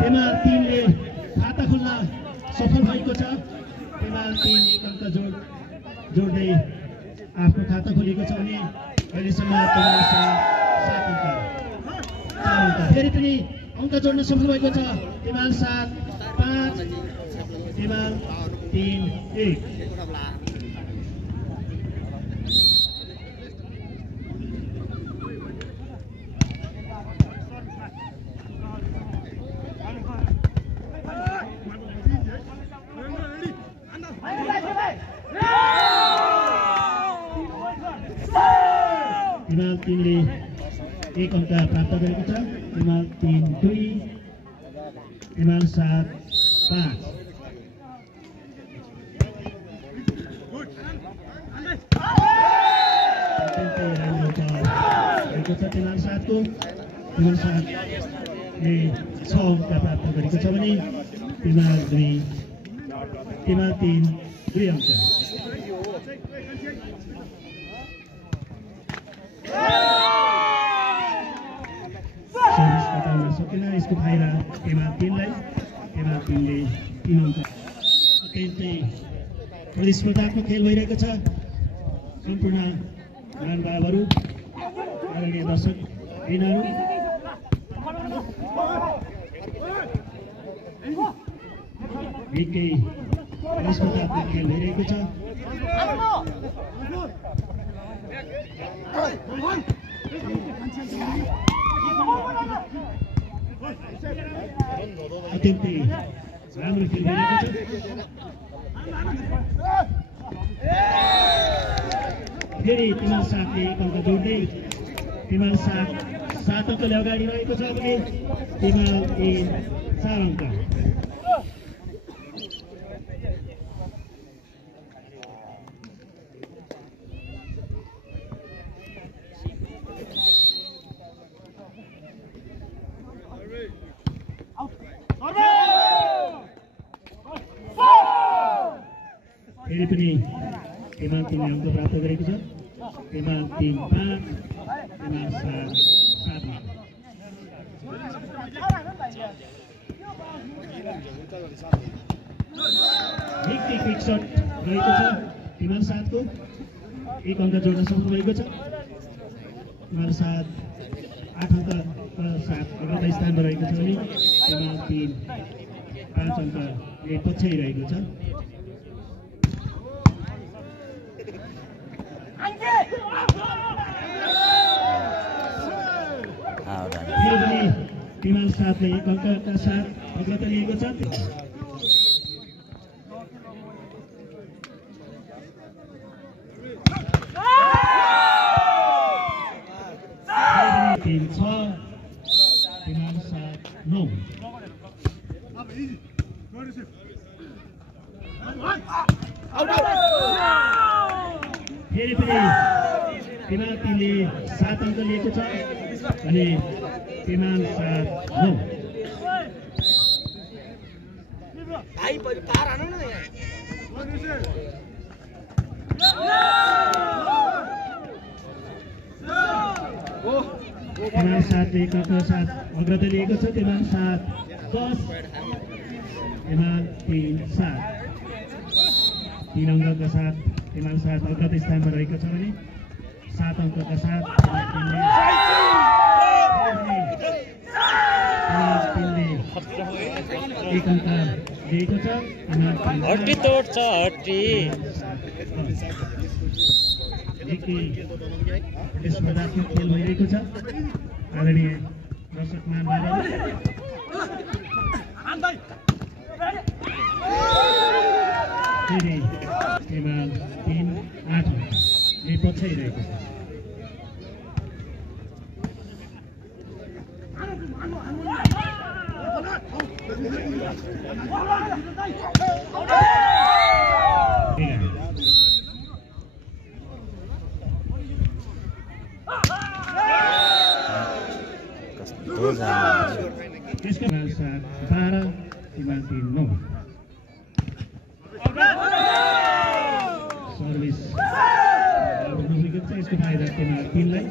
पेमाल 3 ले खाता खोल्न सफल भएको छ। पेमाल 3 एक अङ्क जोड्दै आफ्नो खाता खोलेको छ भने अहिलेसम्म पेमाल 7 अङ्क 4 अङ्क फेरि पनि अङ्क जोड्न सफल भएको छ। पेमाल 7 5 पेमाल 3 1 पेमाल 3 ले एक अङ्क प्राप्त गरेको छ। पेमाल 3 2 पेमाल 7 5 पेमाल 7 को पेमाल 7 ले 6 अङ्क प्राप्त गरेको छ भने पेमाल 3 2 अङ्क। सर्भिस बचाउन सकेन, यसको फाइदा पेमाल 3 लाई। पेमाल 3 ले 3 अङ्क। अत्यन्तै प्रतिस्पर्धात्मक खेल भइरहेको छ। सम्पूर्ण महानुभावहरू आदरणीय दर्शक यिनीहरू निकै प्रतिस्पर्धात्मक खेल भइरहेको छ। अत्यन्तै राम्रो खेल भइरहेको छ। फेरि पेमाल 7 ले एक अङ्क जोड्दै पेमाल 7 अङ्कले अगाडि रहेको छ भने पेमाल 3 4 अङ्क। फेरि पनि पेमाल 3 ले अङ्क प्राप्त गरेको छ। पेमाल 3 5 पेमाल 7 7 निकै क्विक शट रहेको छ। पेमाल 7 को एक अङ्क जोड्न सफल भएको छ। पेमाल 7 8 अङ्क 7 अग्रता स्थानमा रहेको छ भने पेमाल 3 5 अङ्क पछाडि रहेको छ। फेरि पनि पेमाल 7 ले एक अङ्कका साथ अग्रता लिएको छ। 3 6 पेमाल 7 9 फेरि पनि पेमाल 3 ले 7 अङ्क लिएको छ अनि पेमाल 7 9 पेमाल 7 ले एक अङ्कका साथ अग्रता लिएको छ। पेमाल 7 10 पेमाल 3 7 3 अङ्कका साथ पेमाल 7 अग्रता स्थानमा रहेको छ भने 7 अङ्कका साथ एक अङ्क दिएको छ। हड्डी तोड्छ हड्डी प्रतिस्पर्धात्मक खेल भइरहेको छ। आदरणीय दर्शक महानुभावहरू फेरि पेमाल 3 8 ले पछाडिरहेको छ। त्यसका साथ 12 पेमाल 3 9 सर्भिस सर्भिस विकेट छ यसको फाइदा पेनाल 3 लाई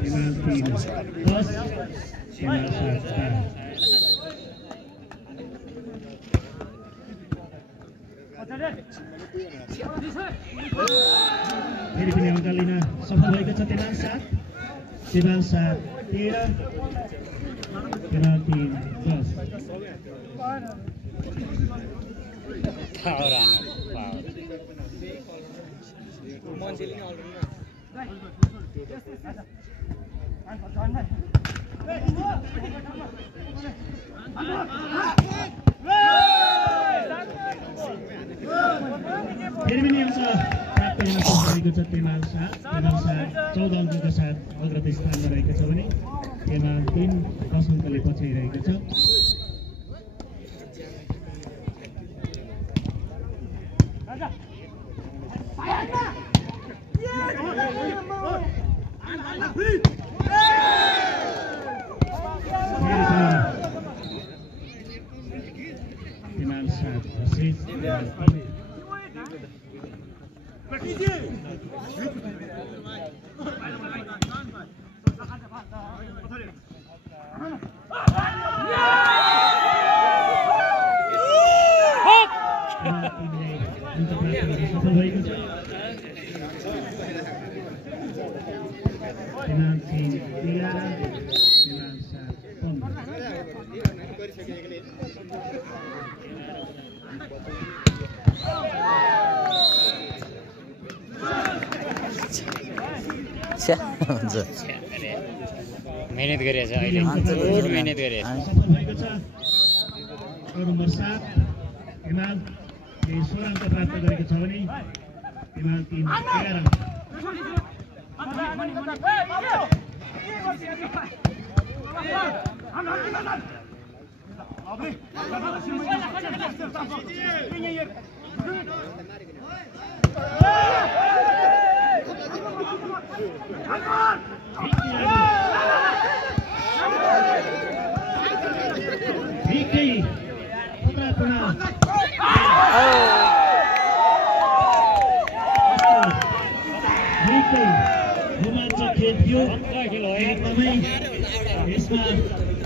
पेनाल 3 10 पेनाल 7 फेरि पनि अङ्क लिन सफल भएको छ पेनाल 7 13 पेनाल 3 10 फेरि पनि अंश प्राप्त गर्न सकेको छ पेनाल 7 14 अङ्कका साथ अग्रता स्थानमा रहेको छ भने पेनाल 3 10 अङ्कले पछाइरहेको छ पेनाल 7 असिस सफल भएको छ पेनाल 3 11 पेनाल 7 मेहनत गरेछ अहिले जोड मेहनत गरेछ सफल भएको छ नम्बर 7 पेनाल 16 अङ्क प्राप्त गरेको छ भने पेनाल 3 11 अङ्क रोमाञ्चक खेल थियो एकदमै यसमा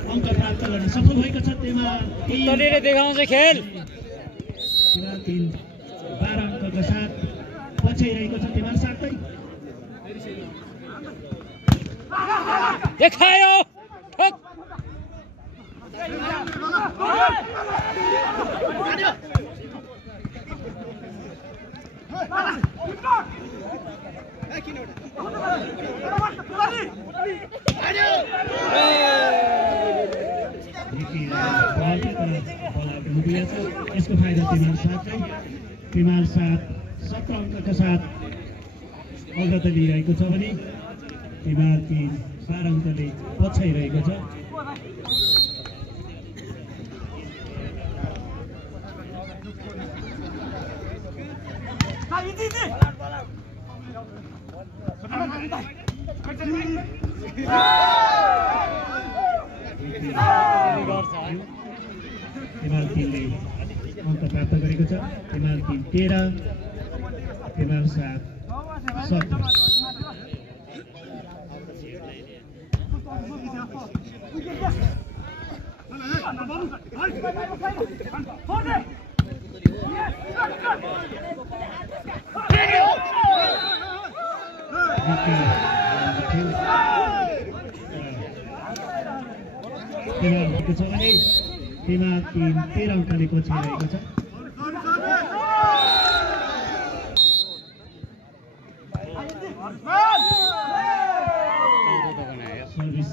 अङ्क प्राप्त गर्न सफल भएको छ तलेले देखाउँछ खेल पेनाल 3 12 अङ्कका साथ पछाइरहेको छ पेनाल 7 देखायो यसको फाइदा पेनाल 7 पेनाल 7 17 अङ्कका साथ अग्रता लिइरहेको छ भने पेनाल 3 12 अङ्कले पछाइरहेको छ पेनाल 3 ले अङ्क प्राप्त गरेको छ पेनाल 3 13 पेनाल 7 17 पेनाल भएको छ भने पेनाल 3 13 अङ्कले पछाइरहेको छ सर्भिस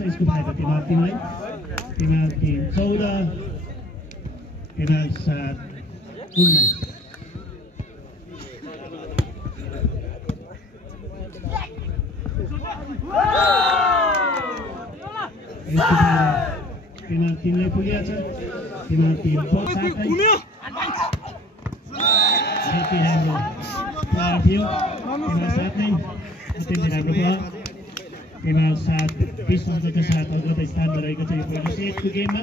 यसको फाइदा पेनाल 3 लाई पेनाल 3 14 पेनाल 7 19 पेनाल 3 ले पुगेको छ पेनाल 3 7 थियो पेनाल 7 नै अत्यन्तै राम्रो भयो पेनाल 7 20 अङ्कका साथ अग्रता स्थानमा रहेको छ यो पहिलो सेटको गेममा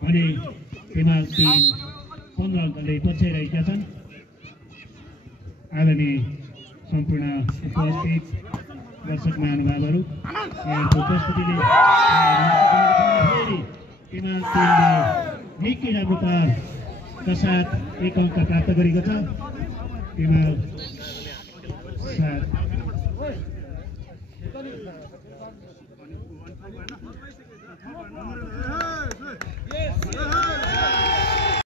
भने पेनाल 3 15 अङ्कले पछाइरहेका छन् आदरणीय सम्पूर्ण उपस्थित दर्शक महानुभावहरू यहाँको उपस्थितिले टिमल टिमले निकै राम्रो प्रहारका साथ 1 अङ्क प्राप्त गरेको छ। टिमल 7